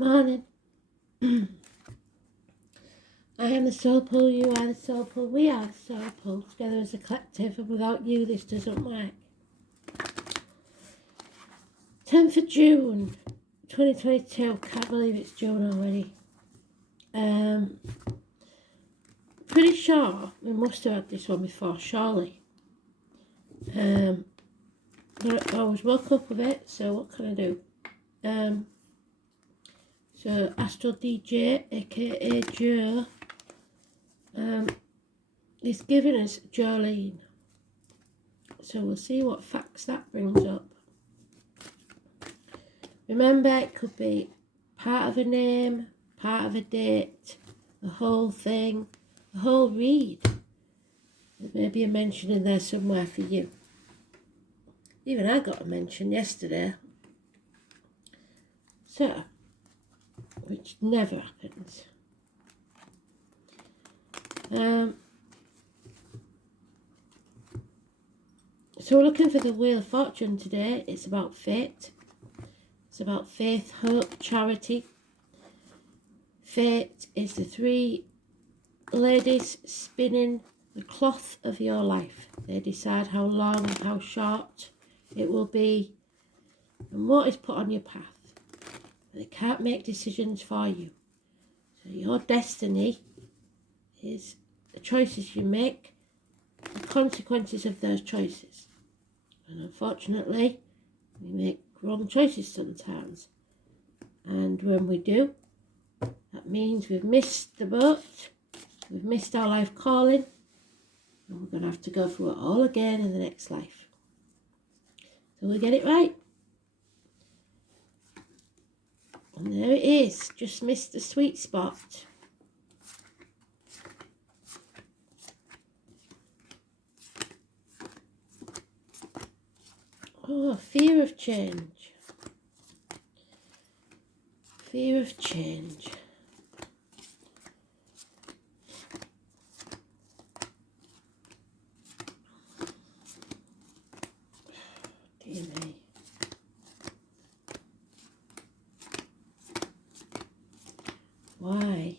Morning. I am the soul pool, you are the soul pool, we are the soul pool, together as a collective, and without you this doesn't work. 10th of June 2022, can't believe it's June already. Pretty sure we must have had this one before, surely. But I was woke up with it, so what can I do? So Astral DJ, aka Joe, is giving us Jolene. So we'll see what facts that brings up. Remember, it could be part of a name, part of a date, the whole thing, the whole read. There may be a mention in there somewhere for you. Even I got a mention yesterday. So, which never happens. So we're looking for the Wheel of Fortune today. It's about fate. It's about faith, hope, charity. Fate is the three ladies spinning the cloth of your life. They decide how long, how short it will be, and what is put on your path. They can't make decisions for you. So your destiny is the choices you make, the consequences of those choices. And unfortunately, we make wrong choices sometimes. And when we do, that means we've missed the boat, we've missed our life calling, and we're going to have to go through it all again in the next life. So we get it right. And there it is, just missed the sweet spot. Oh, fear of change. Fear of change. Dear me. Why?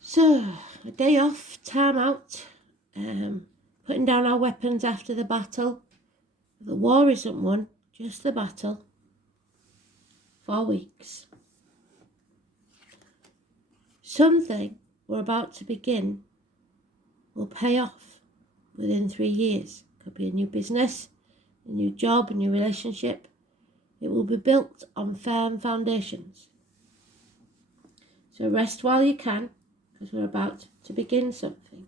So, a day off, time out, putting down our weapons after the battle. The war isn't won, just the battle. 4 weeks. Something we're about to begin will pay off within 3 years. Could be a new business, a new job, a new relationship. It will be built on firm foundations. So rest while you can, because we're about to begin something.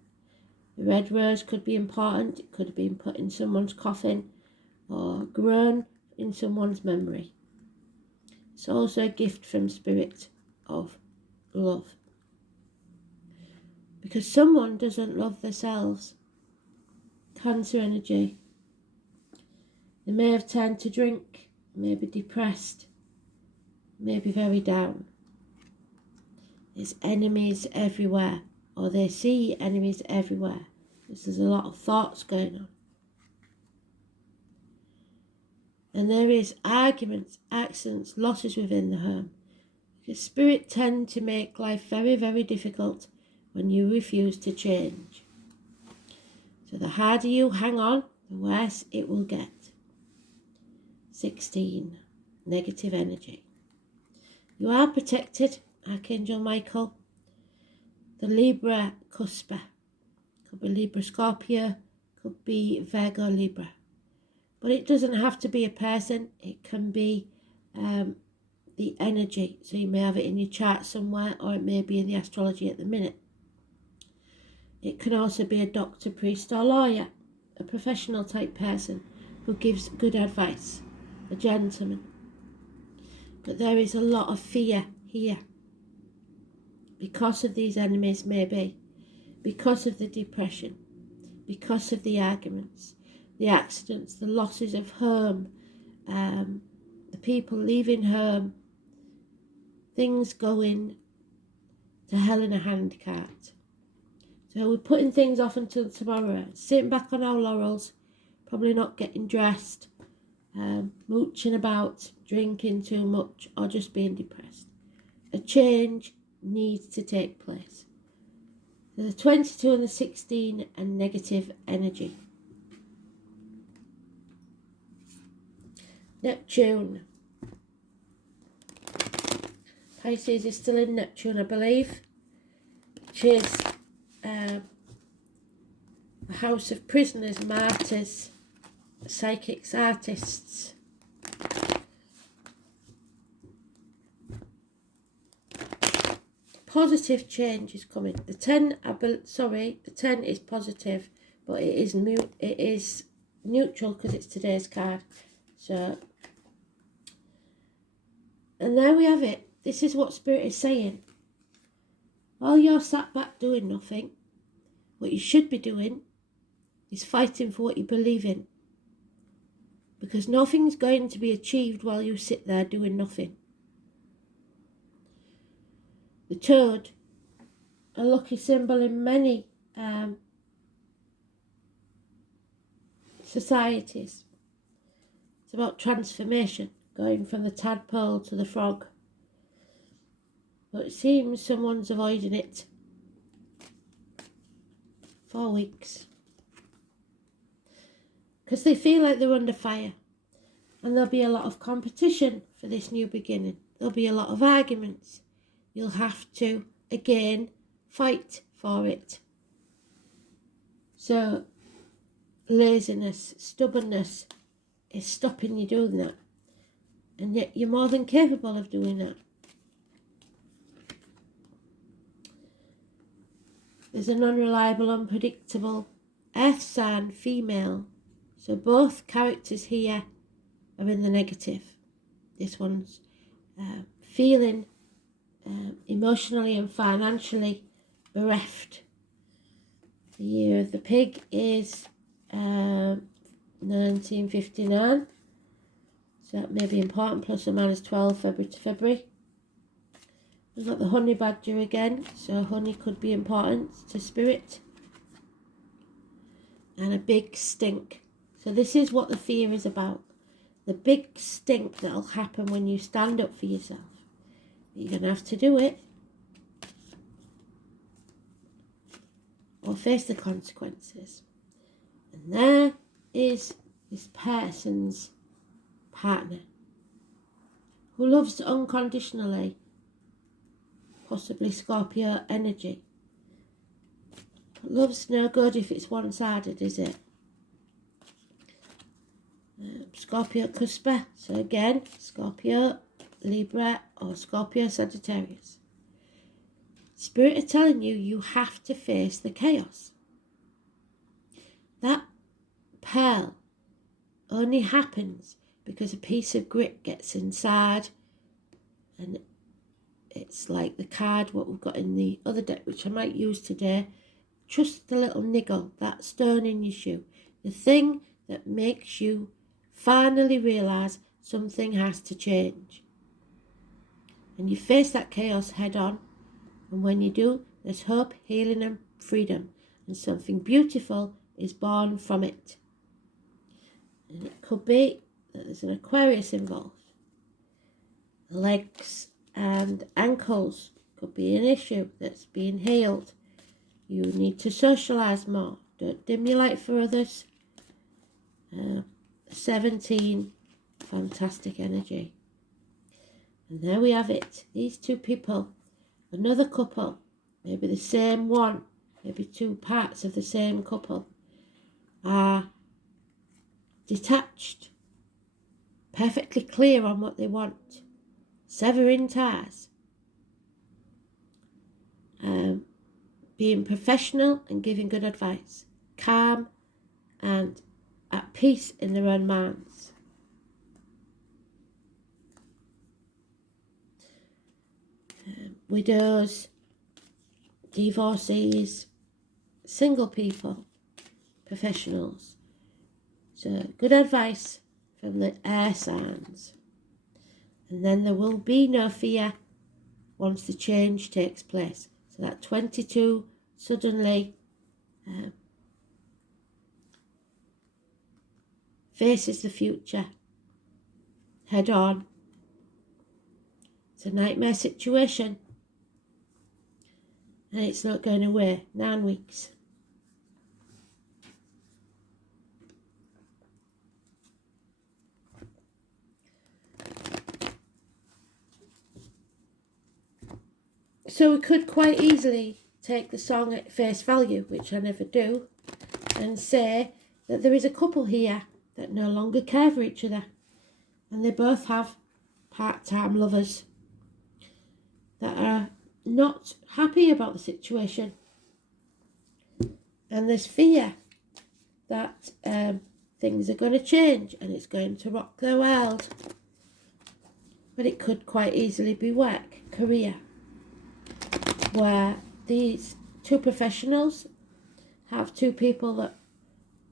The red rose could be important. It could have been put in someone's coffin or grown in someone's memory. It's also a gift from Spirit of love. Because someone doesn't love themselves. Cancer energy. They may have turned to drink, may be depressed, may be very down. There's enemies everywhere, or they see enemies everywhere, because there's a lot of thoughts going on. And there is arguments, accidents, losses within the home. Because spirit tend to make life very, very difficult when you refuse to change. So the harder you hang on, the worse it will get. 16. Negative energy. You are protected, Archangel Michael. The Libra Cuspa. Could be Libra Scorpio, could be Virgo Libra. But it doesn't have to be a person, it can be the energy. So you may have it in your chart somewhere, or it may be in the astrology at the minute. It can also be a doctor, priest or lawyer, a professional type person. who gives good advice, a gentleman. But there is a lot of fear here because of these enemies, maybe, because of the depression, because of the arguments, the accidents, the losses of home, the people leaving home, things going to hell in a handcart. So we're putting things off until tomorrow, sitting back on our laurels, probably not getting dressed, mooching about, drinking too much, or just being depressed. A change needs to take place. So the 22 and the 16 are negative energy. Neptune. Pisces is still in Neptune, I believe, which is a house of prisoners, martyrs, psychics, artists. Positive change is coming. The 10, the 10 is positive, but it is neutral because it's today's card. So, and there we have it. This is what Spirit is saying. While you're sat back doing nothing, what you should be doing is fighting for what you believe in. Because nothing's going to be achieved while you sit there doing nothing. The toad, a lucky symbol in many societies. It's about transformation, going from the tadpole to the frog. But it seems someone's avoiding it. 4 weeks. Because they feel like they're under fire. And there'll be a lot of competition for this new beginning. There'll be a lot of arguments. You'll have to, again, fight for it. So, laziness, stubbornness is stopping you doing that. And yet you're more than capable of doing that. There's an unreliable, unpredictable earth sign, female. So both characters here are in the negative. This one's feeling emotionally and financially bereft. The year of the pig is 1959. So that may be important, plus or minus 12 February to February. We've got the honey badger again, so honey could be important to Spirit. And a big stink. So this is what the fear is about. The big stink that'll happen when you stand up for yourself. But you're going to have to do it. Or face the consequences. And there is this person's partner who loves unconditionally. Possibly Scorpio energy. But love's no good if it's one-sided, is it? Scorpio Cuspa. So again, Scorpio, Libra, or Scorpio Sagittarius. Spirit are telling you, you have to face the chaos. That pearl only happens because a piece of grit gets inside, and it's like the card what we've got in the other deck, which I might use today. Trust the little niggle, that stone in your shoe. The thing that makes you finally realise something has to change. And you face that chaos head on. And when you do, there's hope, healing and freedom. And something beautiful is born from it. And it could be that there's an Aquarius involved. Legs and ankles could be an issue that's being healed. You need to socialise more. Don't dim your light for others. 17, fantastic energy. And there we have it. These two people, another couple, maybe the same one, maybe two parts of the same couple, are detached, perfectly clear on what they want, severing ties, being professional and giving good advice, calm and at peace in their own minds. Widows, divorcees, single people, professionals. So good advice from the air signs. And then there will be no fear once the change takes place. So that 22 suddenly faces the future head on. It's a nightmare situation, and it's not going away. 9 weeks. So we could quite easily take the song at face value, which I never do, and say that there is a couple here that no longer care for each other, and they both have part-time lovers that are not happy about the situation, and there's fear that things are going to change and it's going to rock their world. But it could quite easily be work, career, where these two professionals have two people that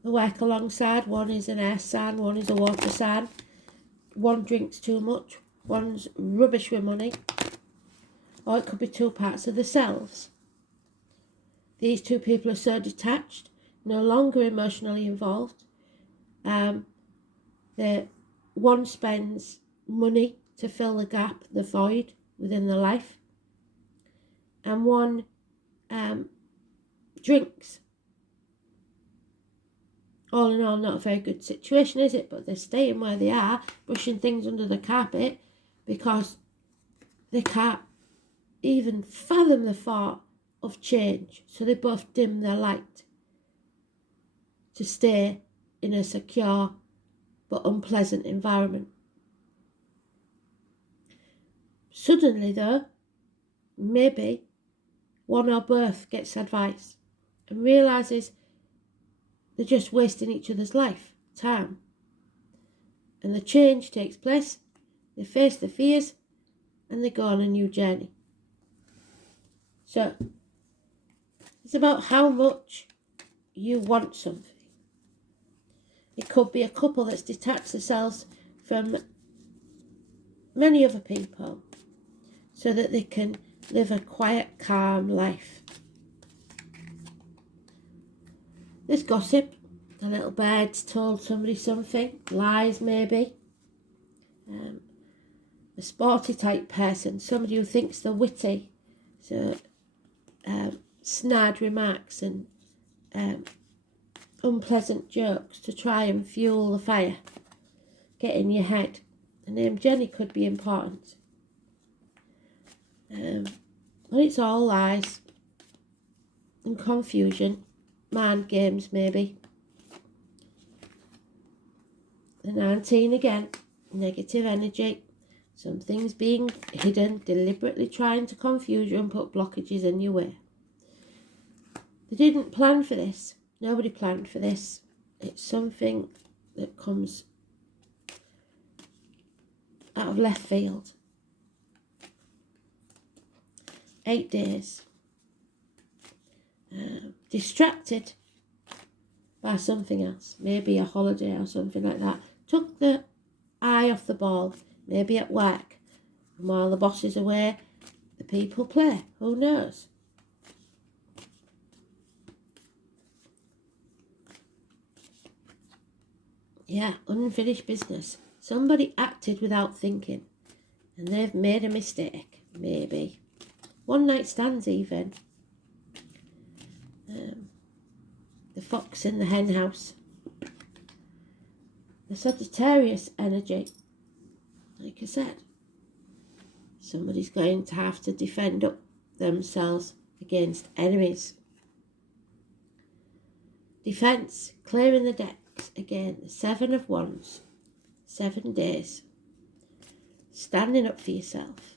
they work alongside. One is an air sign, one is a water sign. One drinks too much, one's rubbish with money. Or it could be two parts of themselves. These two people are so detached, no longer emotionally involved. One spends money to fill the gap, the void within their life. And one drinks. All in all, not a very good situation, is it? But they're staying where they are, brushing things under the carpet, because they can't even fathom the thought of change. So they both dim their light to stay in a secure but unpleasant environment. Suddenly though, maybe one or both gets advice and realises they're just wasting each other's life, time. And the change takes place, they face the fears, and they go on a new journey. So, it's about how much you want something. It could be a couple that's detached themselves from many other people so that they can live a quiet, calm life. There's gossip. The little bird's told somebody something. Lies, maybe. A sporty type person. Somebody who thinks they're witty. So, snide remarks and unpleasant jokes to try and fuel the fire. Get in your head. The name Jenny could be important. But it's all lies and confusion. Mind games, maybe. The 19 again. Negative energy. Something's being hidden, deliberately trying to confuse you and put blockages in your way. They didn't plan for this. Nobody planned for this. It's something that comes out of left field. 8 days. Distracted by something else. Maybe a holiday or something like that. Took the eye off the ball. Maybe at work. And while the boss is away, the people play. Who knows? Yeah, unfinished business. Somebody acted without thinking. And they've made a mistake. Maybe. One night stands even. The fox in the hen house. The Sagittarius energy. Like I said, somebody's going to have to defend up themselves against enemies. Defence, clearing the decks. Again, the 7 of Wands. 7 days. Standing up for yourself.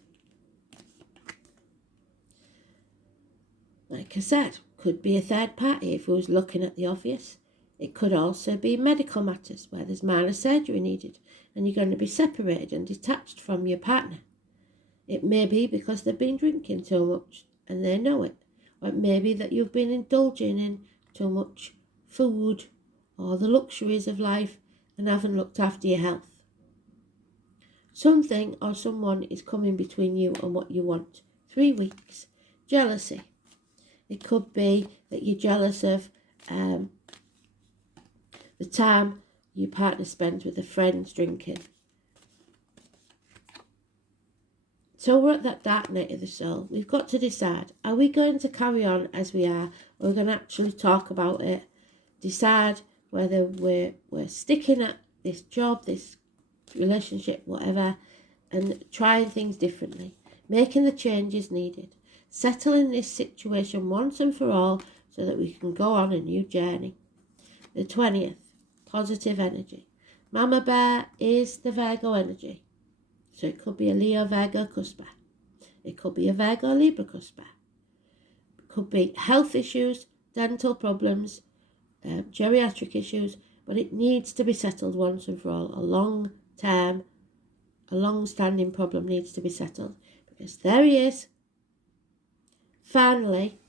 Like I said, could be a third party if we was looking at the obvious. It could also be medical matters where there's minor surgery needed and you're going to be separated and detached from your partner. It may be because they've been drinking too much and they know it. Or it may be that you've been indulging in too much food or the luxuries of life and haven't looked after your health. Something or someone is coming between you and what you want. 3 weeks. Jealousy. It could be that you're jealous of the time your partner spends with their friends drinking. So we're at that dark night of the soul. We've got to decide, are we going to carry on as we are, or we're going to actually talk about it, decide whether we're sticking at this job, this relationship, whatever, and trying things differently, making the changes needed, settling this situation once and for all so that we can go on a new journey. The 20th, positive energy. Mama Bear is the Virgo energy. So it could be a Leo, Virgo, Cuspa. It could be a Virgo, Libra, Cuspa. It could be health issues, dental problems, geriatric issues, but it needs to be settled once and for all. A long-standing problem needs to be settled. Because there he is, finally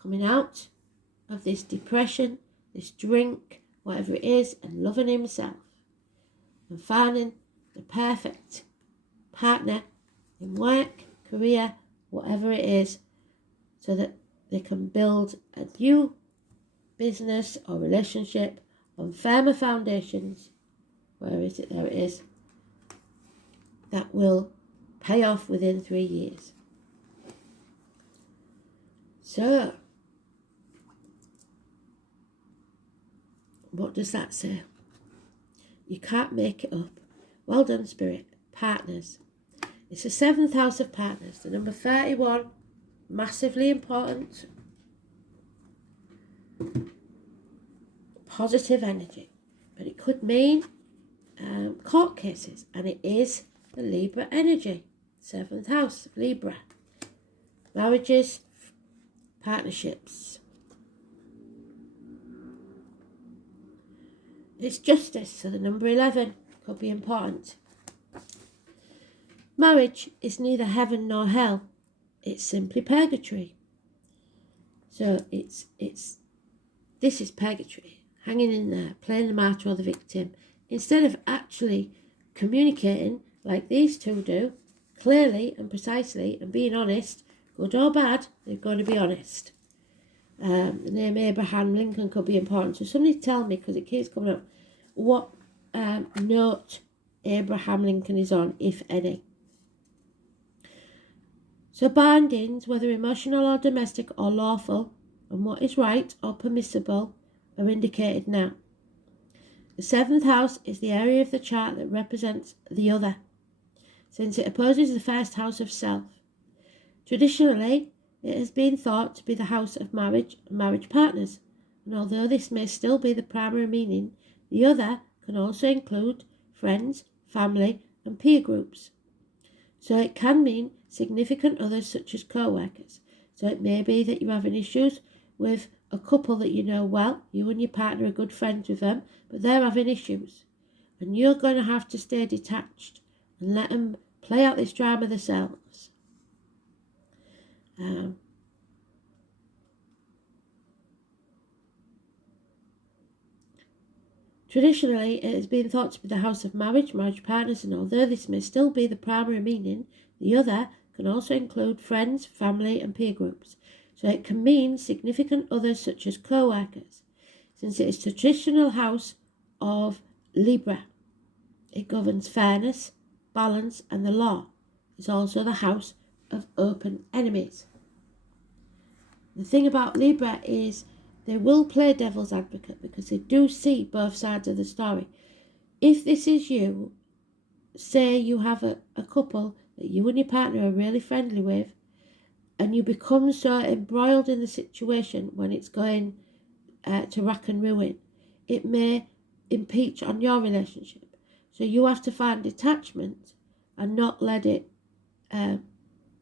coming out of this depression, this drink, whatever it is, and loving himself. And finding the perfect partner in work, career, whatever it is, so that they can build a new business or relationship on firmer foundations. Where is it? There it is. That will pay off within 3 years. So, what does that say? You can't make it up. Well done, Spirit. Partners. It's the 7th house of partners. The number 31, massively important. Positive energy. But it could mean court cases. And it is the Libra energy. 7th house of Libra. Marriages, partnerships. It's justice. So the number 11 could be important. Marriage is neither heaven nor hell. It's simply purgatory. So this is purgatory. Hanging in there, playing the martyr or the victim. Instead of actually communicating like these two do, clearly and precisely, and being honest, good or bad, they're going to be honest. The name Abraham Lincoln could be important. So somebody tell me, because it keeps coming up, what note Abraham Lincoln is on, if any. So bindings, whether emotional or domestic or lawful, and what is right or permissible, are indicated now. The 7th house is the area of the chart that represents the other, since it opposes the 1st house of self. Traditionally, it has been thought to be the house of marriage and marriage partners, and although this may still be the primary meaning, the other can also include friends, family, and peer groups. So it can mean significant others such as co-workers. So it may be that you're having issues with a couple that you know well, you and your partner are good friends with them, but they're having issues. And you're going to have to stay detached and let them play out this drama themselves. Traditionally, it has been thought to be the house of marriage, marriage partners, and although this may still be the primary meaning, the other can also include friends, family, and peer groups. So it can mean significant others such as co-workers, since it is the traditional house of Libra. It governs fairness, balance, and the law. It's also the house of open enemies. The thing about Libra is they will play devil's advocate because they do see both sides of the story. If this is you, say you have a couple that you and your partner are really friendly with, and you become so embroiled in the situation when it's going to rack and ruin, it may impeach on your relationship. So you have to find detachment and not let it,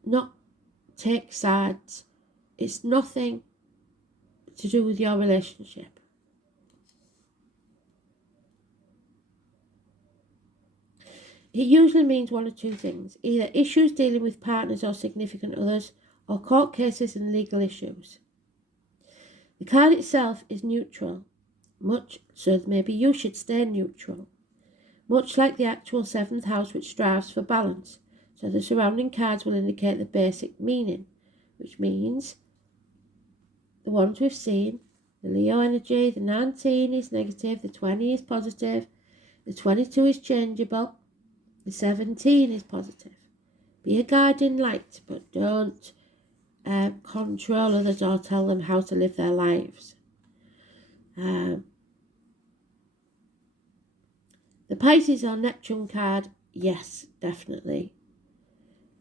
not take sides. It's nothing to do with your relationship. It usually means one of two things: either issues dealing with partners or significant others, or court cases and legal issues. The card itself is neutral, so maybe you should stay neutral, much like the actual 7th house, which strives for balance. So the surrounding cards will indicate the basic meaning, which means the ones we've seen: the Leo energy, the 19 is negative, the 20 is positive, the 22 is changeable, the 17 is positive. Be a guiding light, but don't control others or tell them how to live their lives. The Pisces or Neptune card, yes, definitely,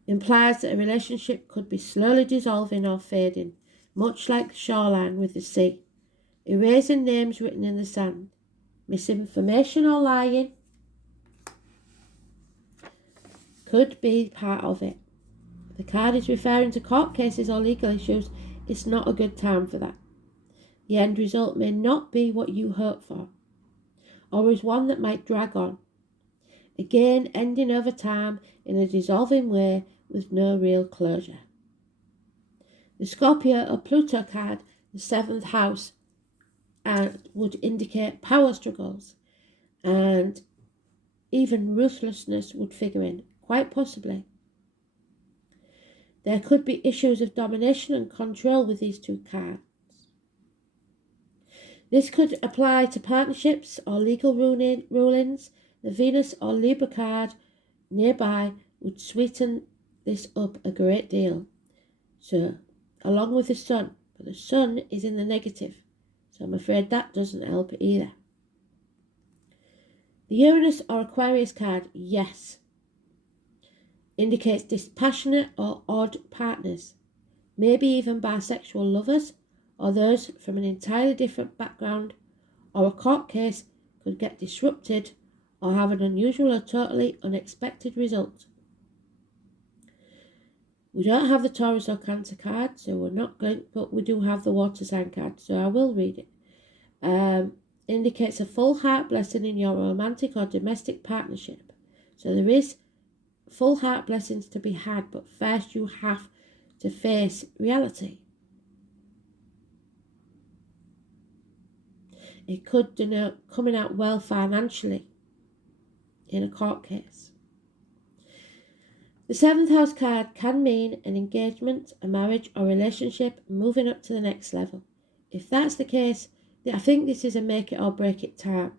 implies that a relationship could be slowly dissolving or fading, much like the shoreline with the sea. Erasing names written in the sand. Misinformation or lying could be part of it. The card is referring to court cases or legal issues. It's not a good time for that. The end result may not be what you hope for, or is one that might drag on, again ending over time in a dissolving way with no real closure. The Scorpio or Pluto card, the 7th house, would indicate power struggles, and even ruthlessness would figure in, quite possibly. There could be issues of domination and control with these two cards. This could apply to partnerships or legal rulings. The Venus or Libra card nearby would sweeten this up a great deal. So, along with the Sun, but the Sun is in the negative, so I'm afraid that doesn't help either. The Uranus or Aquarius card, yes, indicates dispassionate or odd partners, maybe even bisexual lovers, or those from an entirely different background, or a court case could get disrupted or have an unusual or totally unexpected result. We don't have the Taurus or Cancer card, so we're not going, but we do have the water sign card, so I will read it. Indicates a full heart blessing in your romantic or domestic partnership. So there is full heart blessings to be had, but first you have to face reality. It could denote coming out well financially in a court case. The 7th house card can mean an engagement, a marriage or relationship moving up to the next level. If that's the case, I think this is a make it or break it time.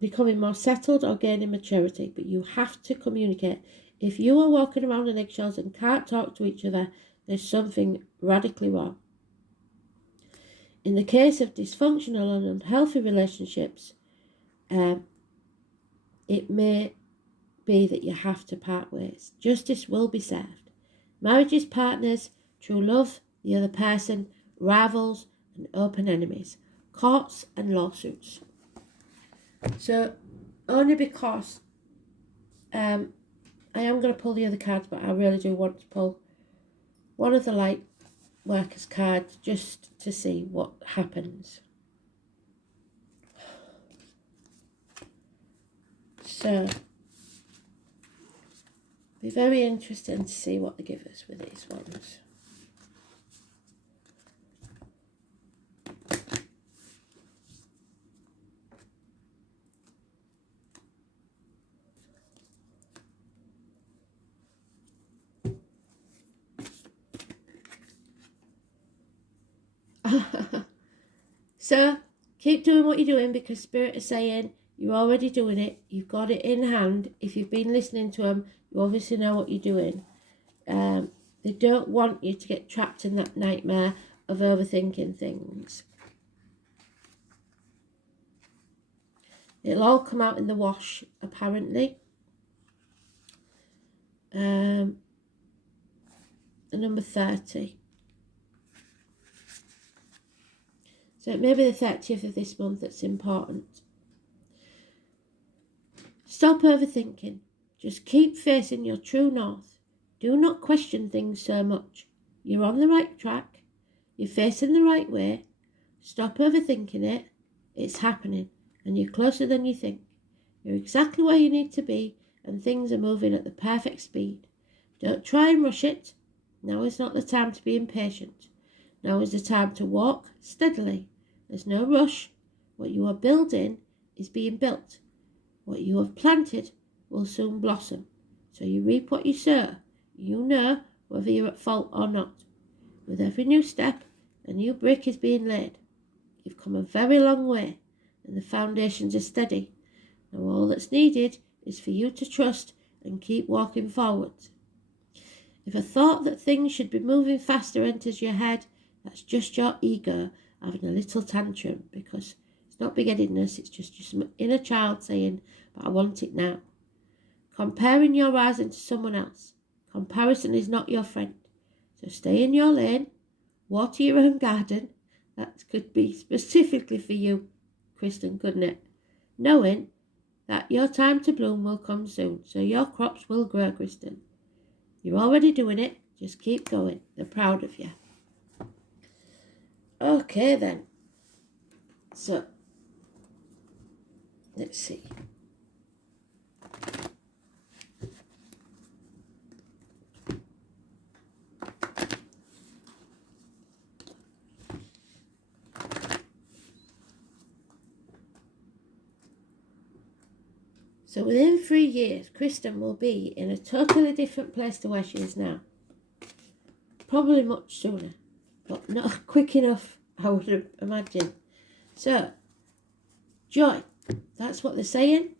Becoming more settled or gaining maturity, but you have to communicate. If you are walking around on eggshells and can't talk to each other, there's something radically wrong. In the case of dysfunctional and unhealthy relationships, it may be that you have to part ways. Justice will be served. Marriages, partners, true love, the other person, rivals and open enemies, courts and lawsuits. So, only because I am going to pull the other cards, but I really do want to pull one of the light workers cards just to see what happens. So, be very interesting to see what they give us with these ones. So, keep doing what you're doing, because Spirit is saying you're already doing it. You've got it in hand. If you've been listening to them, you obviously know what you're doing. They don't want you to get trapped in that nightmare of overthinking things. It'll all come out in the wash, apparently. The number 30. So it may be the 30th of this month that's important. Stop overthinking. Just keep facing your true north. Do not question things so much. You're on the right track. You're facing the right way. Stop overthinking it. It's happening, and you're closer than you think. You're exactly where you need to be, and things are moving at the perfect speed. Don't try and rush it. Now is not the time to be impatient. Now is the time to walk steadily. There's no rush. What you are building is being built. What you have planted will soon blossom. So you reap what you sow. You know whether you're at fault or not. With every new step, a new brick is being laid. You've come a very long way, and the foundations are steady. Now all that's needed is for you to trust and keep walking forward. If a thought that things should be moving faster enters your head, that's just your ego having a little tantrum, because it's not big-headedness, it's just your inner child saying, but I want it now. Comparing your rising to someone else. Comparison is not your friend. So stay in your lane, water your own garden. That could be specifically for you, Kristen, couldn't it? Knowing that your time to bloom will come soon, so your crops will grow, Kristen. You're already doing it. Just keep going. They're proud of you. Okay then. So, let's see. So within 3 years, Kristen will be in a totally different place to where she is now. Probably much sooner, but not quick enough, I would imagine. So, joy, that's what they're saying.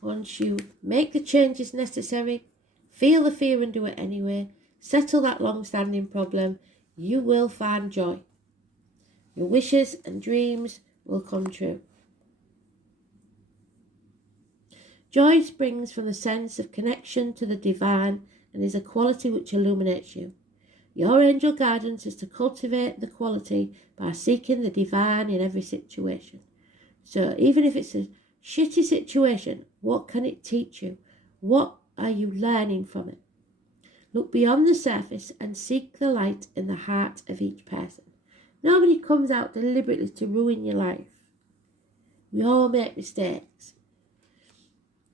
Once you make the changes necessary, feel the fear and do it anyway, settle that long-standing problem, you will find joy. Your wishes and dreams will come true. Joy springs from the sense of connection to the divine and is a quality which illuminates you. Your angel guidance is to cultivate the quality by seeking the divine in every situation. So even if it's a shitty situation, what can it teach you? What are you learning from it? Look beyond the surface and seek the light in the heart of each person. Nobody comes out deliberately to ruin your life. We all make mistakes.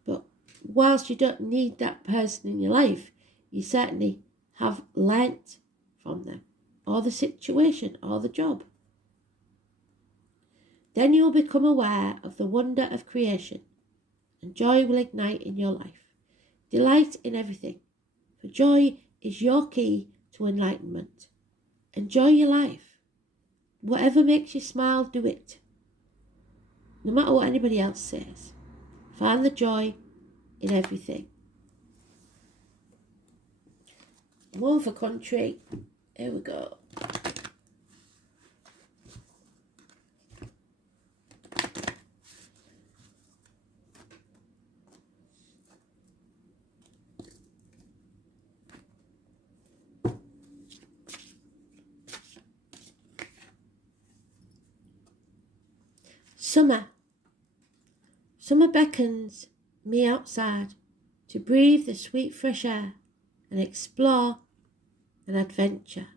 But whilst you don't need that person in your life, you certainly have learnt from them, or the situation, or the job. Then you will become aware of the wonder of creation, and joy will ignite in your life. Delight in everything, for joy is your key to enlightenment. Enjoy your life. Whatever makes you smile, do it. No matter what anybody else says. Find the joy in everything. One for country. Here we go. Summer. Summer beckons me outside to breathe the sweet fresh air and explore an adventure.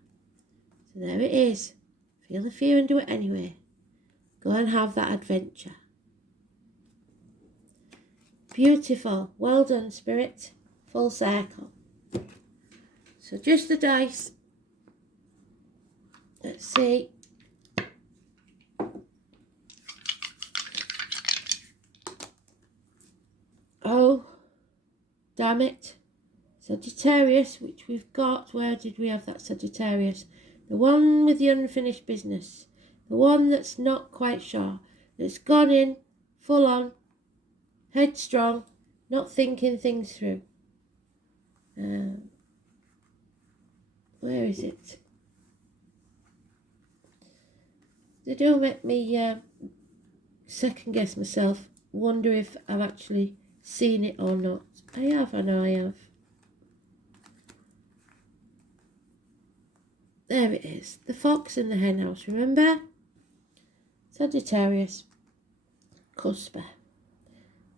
So there it is. Feel the fear and do it anyway. Go and have that adventure. Beautiful. Well done, Spirit. Full circle. So just the dice. Let's see. Oh, damn it. Sagittarius, which we've got. Where did we have that Sagittarius? The one with the unfinished business. The one that's not quite sure. That's gone in, full on, headstrong, not thinking things through. Where is it? They don't make me second guess myself, wonder if I've actually seen it or not. I know I have. There it is. The fox in the hen house, remember? Sagittarius. Cusper.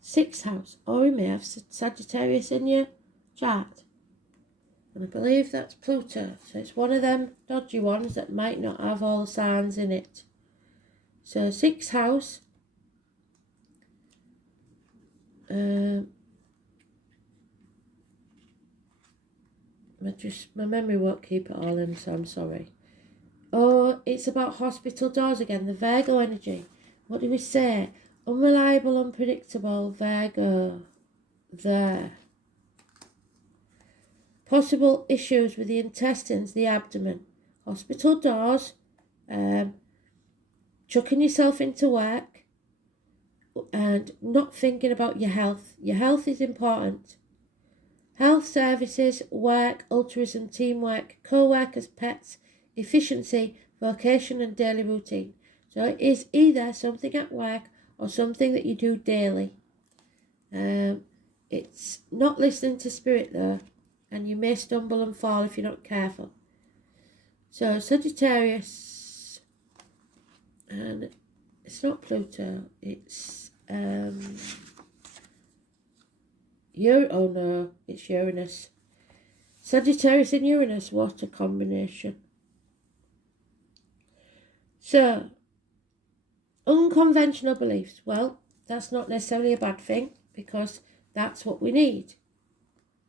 6th house. Or you may have Sagittarius in your chart. And I believe that's Pluto. So it's one of them dodgy ones that might not have all the signs in it. So 6th house my memory won't keep it all in, so I'm sorry. Oh, it's about hospital doors again, the Virgo energy. What do we say? Unreliable, unpredictable, Virgo. There. Possible issues with the intestines, the abdomen. Hospital doors. Chucking yourself into work. And not thinking about your health. Your health is important. Health services, work, altruism, teamwork, co-workers, pets, efficiency, vocation and daily routine. So it is either something at work or something that you do daily. It's not listening to spirit though, and you may stumble and fall if you're not careful. So Sagittarius, and it's not Pluto, it's oh no, it's Uranus. Sagittarius and Uranus, what a combination. So, unconventional beliefs. Well, that's not necessarily a bad thing because that's what we need.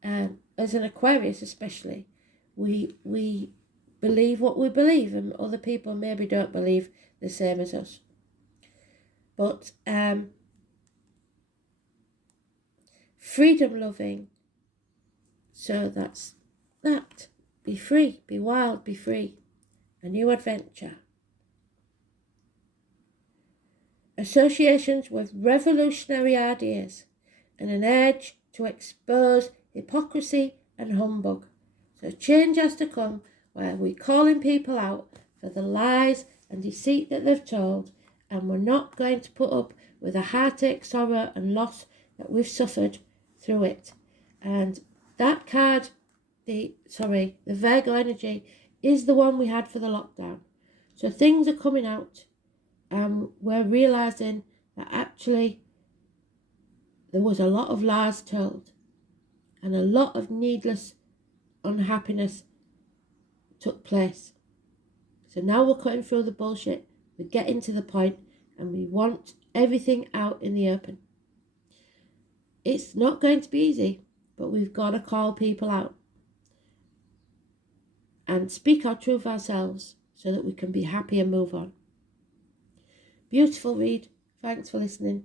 As an Aquarius especially, we believe what we believe, and other people maybe don't believe the same as us. But freedom loving, so that's that. Be free, be wild, be free. A new adventure. Associations with revolutionary ideas and an urge to expose hypocrisy and humbug. So change has to come where we're calling people out for the lies and deceit that they've told, and we're not going to put up with the heartache, sorrow and loss that we've suffered through it. And that card, the Virgo energy, is the one we had for the lockdown. So things are coming out, and we're realising that actually there was a lot of lies told and a lot of needless unhappiness took place. So now we're cutting through the bullshit, we're getting to the point, and we want everything out in the open. It's not going to be easy, but we've got to call people out and speak our truth ourselves so that we can be happy and move on. Beautiful read. Thanks for listening.